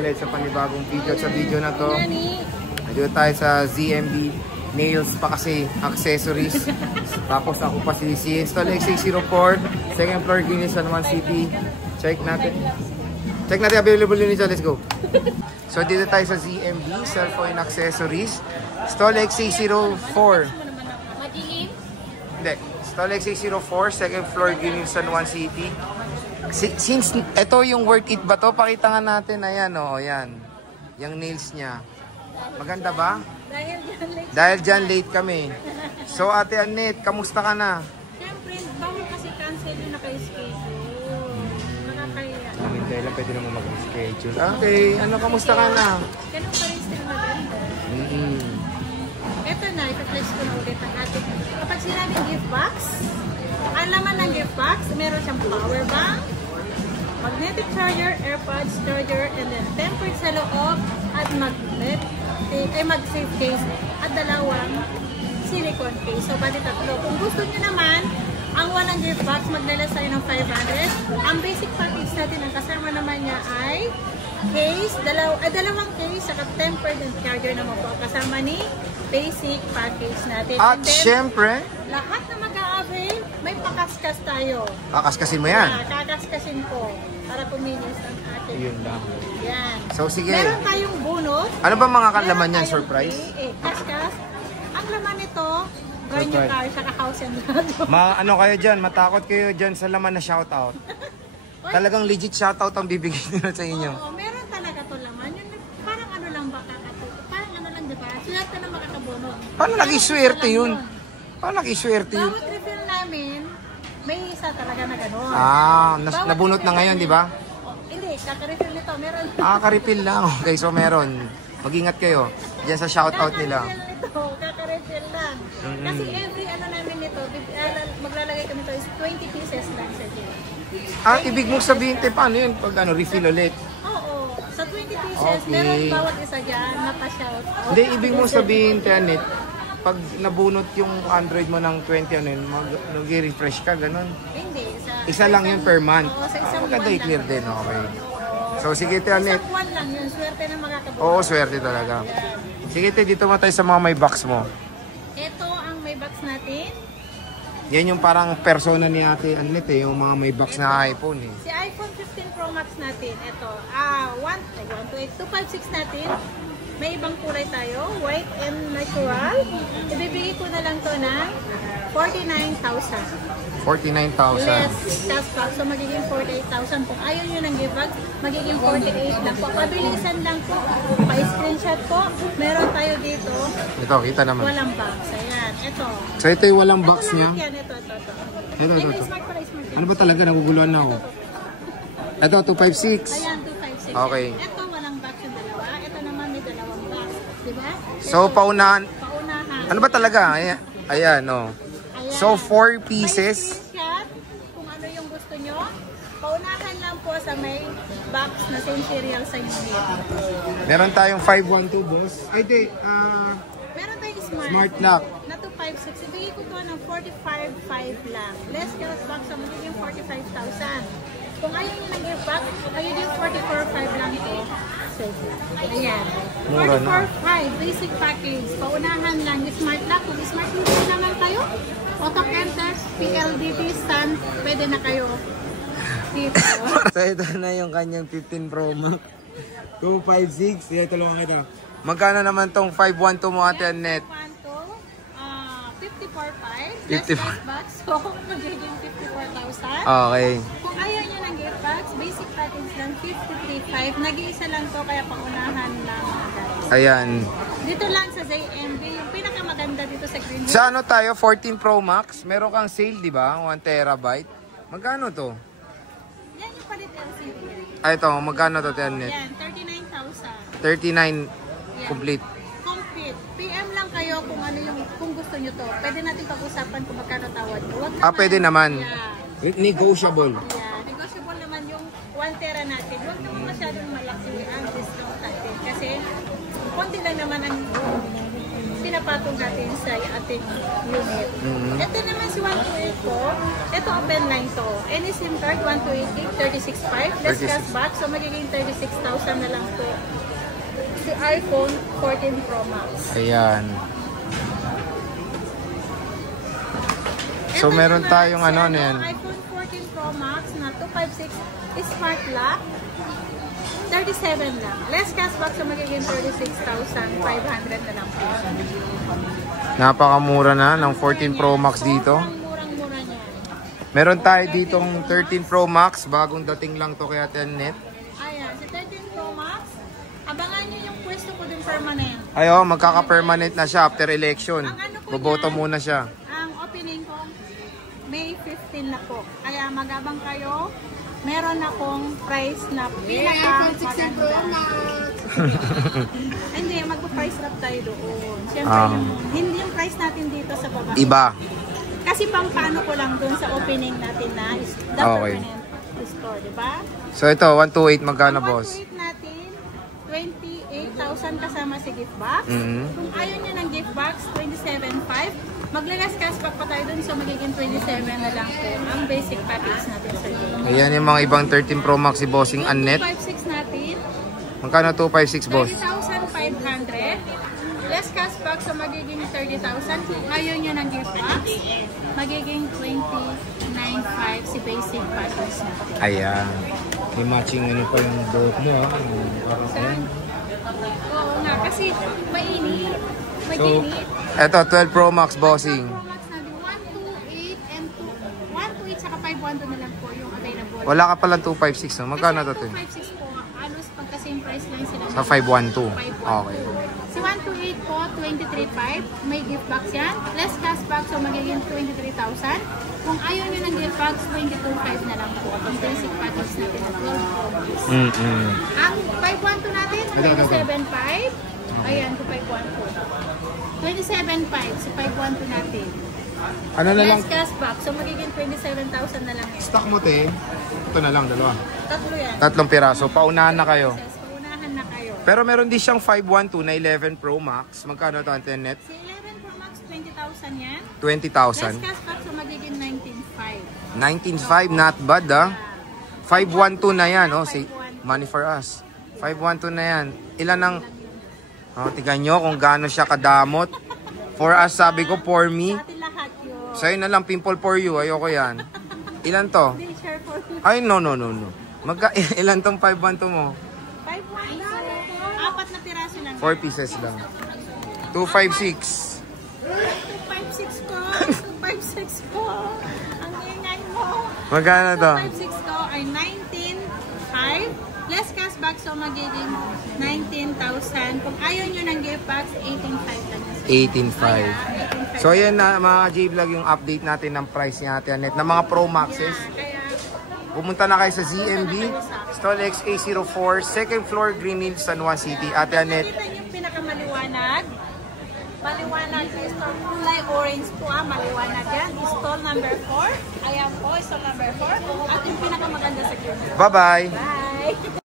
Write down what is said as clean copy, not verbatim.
ulit sa panibagong video. Sa video na to, nandito tayo sa ZMB Nails pa kasi accessories. Tapos ako pa si Install X604, second floor, Guinness, San Juan City. Check natin. Check natin available yun nito. Let's go. So dito tayo sa ZMB, cellphone accessories. Install X604. Hindi. Install X604, second floor, Guinness, San Juan City. Since ito yung worth it ba to, pakita nga natin. Ayan o, ayan. Yung nails niya. Maganda ba? Dahil dyan late kami. So Ate Annette, kamusta ka na? Siyempre, bawal kasi cancel yung naka-schedule. Nakakaya. Hindi lang pwede naman mag-schedule. Okay, ano, kamusta ka na? Ganun pa rin still maganda. Ito na, ipag-flex ko na ulit ang ating. Kapag sinabing gift box, ang laman ng gift box, meron siyang power bank, magnetic charger, AirPods charger, and then tempered sa loob at mag-safe case at dalawang silicone case. So, bali tatlo. Kung gusto nyo naman, ang walang gift box, magdala sa'yo ng 500. Ang basic package natin, ang kasama naman niya ay case, dalawang case, saka tempered and charger naman po. Kasama ni basic package natin. At syempre, lahat na mag-a-avail, may pakaskas tayo. kakaskasin mo yan. Kakaskasin ko para puminis ang ating. Yun lang. Yan. So sige. Meron tayong bunot. Ano ba mga kalaman yan? Surprise? Kaskas. Ang laman nito, brand new car, saka house and lot. Ano kayo dyan? Matakot kayo dyan sa laman na shoutout. Talagang legit shoutout ang bibigyan nila sa inyo. Oo, meron talaga to laman. Yung parang ano lang ba kakatuto? Parang ano lang, diba? Swerte na makakabunot. Paano nag-iswerte yun? Paano nag-iswerte yun? Bawat refill namin, may isa talaga na gano'n. Nabunot na ngayon, di ba? Hindi, kaka-refill nito. Meron. Kaka-refill lang. Okay, so meron. Mag-ingat kayo dyan sa shoutout nila. Kaka-refill lang. Kasi every ano namin nito, maglalagay kami ito is 20 pieces lang sa day. Ibig mong sabihin, paano yun? Pag refill ulit? Oo. Sa 20 pieces, meron bawat isa dyan, napa-shoutout. Hindi, ibig mong sabihin, Janet, pag nabunot yung Android mo ng 20, mag-refresh ka, ganun. Hindi. Isa lang yun per month. Oo, sa isang maganda i-clear din, okay. So, sige, Janet. Isang buwan lang yun, swerte na makakabunot. Oo, swerte talaga. Sige, dito mo tayo sa mga may box mo. Ito ang may box natin. Yan yung parang persona ni Ate Annette, yung mga may box na iPhone. Si iPhone 15 Pro Max natin, ito. 256 natin. May ibang kulay tayo, white and natural. Ibibigay ko na lang to ng 49,000. 49,000. Less cashback. So magiging 48,000. Kung ayaw nyo ng give back, magiging 48 lang po. Pabilisan lang po. Pa-screenshot po. Meron tayo dito. Ito, kita naman. Walang box. Ayan. Ito. So ito yung walang box niya? Yan. Ito. Ito. Ano ba talaga? Naguguluhan na ako. Ito, 256. Ayan, 256. Okay. Ito, walang box yung dalawa. Ito naman may dalawang box. Diba? So, paunahan. Paunahan. Ano ba talaga? Ayan, no. So, 4 pieces. May screenshot kung ano yung gusto nyo. Paunahan lang po sa may box na same serial sa unit. Meron tayong 512, boss. Ay, di. Meron tayong Smart lock. Na 256. Ibigay ko to ng 45,500 lang. Less cashback sa magiging 45,000. Kung ayaw nyo ng gift-back, ayaw din 44,500 lang to. So, ayan. 44,500 basic package. Paunahan lang. Smart lock. Kung smart lock naman kayo, auto enter, PLDT stand, pwede na kayo dito. So, ito na yung kanyang 15 Pro Max. 256. Yan, tulungan kita. Magkano naman tong 512 mo, Ate Annette? 54,500. Less cashback. So, magiging 54,000. Okay. Kung ayaw nyo ng gift box, basic package lang 53,500. Nag-iisa lang to, kaya paunahan lang guys. Ayan. Dito lang sa ZMB, yung pinakamaganda dito sa Green Hills. Sa ano tayo, 14 Pro Max, meron kang sale, di ba? 1 terabyte. Magkano to? Yan yung palit LCD. Ito, magkano to, Annette? Yan, 39,000. 39 Yan. complete. Complete. PM lang kayo kung ano yung, kung gusto nyo to. Pwede natin pag-usapan kung magkano tawad mo. Pwede naman. Yeah. Negotiable. Yeah, negotiable naman yung 1 tera natin. Huwag naman masyadong malaki ang discount natin. Kasi, konti lang naman ang pinapatong natin sa ating unit. Ito naman si 128 ko. Ito open line to. Any SIM card, 128, 36.5. Less cashback. So, magiging 36,000 na lang po iPhone 14 Pro Max. Ayan. So, meron tayong ano yan. iPhone 14 Pro Max na 256 Smart Lock. 37 lang. Less cashback so magiging 36,500 na lang po. Napakamura na ng 14 Pro Max dito. Murang-mura niya. Meron tayo ditong 13 Pro Max. Bagong dating lang to kaya Net. Ayan, si 13 Pro Max. Abangan niyo yung pwesto ko din permanent. Ayo, magkaka-permanent na siya after election. Boboto muna siya. Ang opening ko, May 15 na po. Kaya magabang kayo. Meron akong price na pinaka-maganda. Hindi, magpa-price wrap tayo doon. Siyempre, hindi yung price natin dito sa baba. Iba. Kasi pampano ko lang doon sa opening natin na the permanent store, di ba? So ito, 128 magkano, boss? 128 natin, 28,000 kasama si gift box. Kung ayaw nyo ng gift box, 27,500. Maglalas cashback pa tayo dun, so magiging 27 na lang po ang basic package natin sa game. Ayan yung mga ibang 13 Pro Max si Bossing Annette. 256 natin. Magkano 256, boss? 30,500. Less cashback, so magiging 30,000. Kung ayaw nyo ng gift box, magiging 29,500 si basic package natin. Ayan. May matching ano pa yung buhok mo. Saan? Oo nga, kasi mainit. So, eto, 12 Pro Max, Bossing. 12 Pro Max natin, 128 and 128 saka 512 na lang po yung available. Wala ka palang 256, no? Magkano to? 256 po, halos pagka same price lang sila. Sa 512. Okay. Si 128 po, 23,500. May gift box yan. Less cashback, so magiging 23,000. Kung ayaw nyo ng gift box, 22,500 na lang po. Ang basic package natin na 12 Pro Max. Ang 512 natin, 27,500. Ayan, to 512. 27,500 sa 512 natin. Ano na lang? Less cashback, so magiging 27,000 na lang yan. Stock mo, te. Ito na lang, dalawa. Tatlo yan. Tatlong piraso. Paunahan na kayo. Paunahan na kayo. Pero meron din siyang 512 na 11 Pro Max. Magkano ito, Net? Si 11 Pro Max, 20,000 yan. 20,000. Less cashback, so magiging 19,500. 19,500, not bad, ah. 512 na yan, oh. Say, money for us. 512 na yan. Ilan ang... Oh, tingnan nyo kung gaano siya kadamot. For us, sabi ko, for me. Sa atin lahat yun. Sa'yo na lang, pimple for you. Ayoko yan. Ilan to? Hindi, share for you. Ay, no. Ilan tong 512 mo? 512. Apat na piraso lang. 4 pieces lang. 256. 256 ko. 256 ko. Ang ingay mo. Magkano to? 256 ko ay 19,500. Less cashback, so magiging 19,000. Kung ayaw nyo ng gift box, 18,500 lang. 18,500. So ayan na mga J-Vlog yung update natin ng price ni Ate Annette ng mga Pro Maxes. Kaya, Pumunta na kayo sa ZMB, Stall XA04, second floor, Green Hills, San Juan City. Ate Annette. nakita yung pinakamaliwanag. Maliwanag yung stall. Kulay orange po maliwanag yan. Stall number 4. Ayan po, stall number 4. At yung pinakamaganda sa Green Hills. Bye-bye! Bye!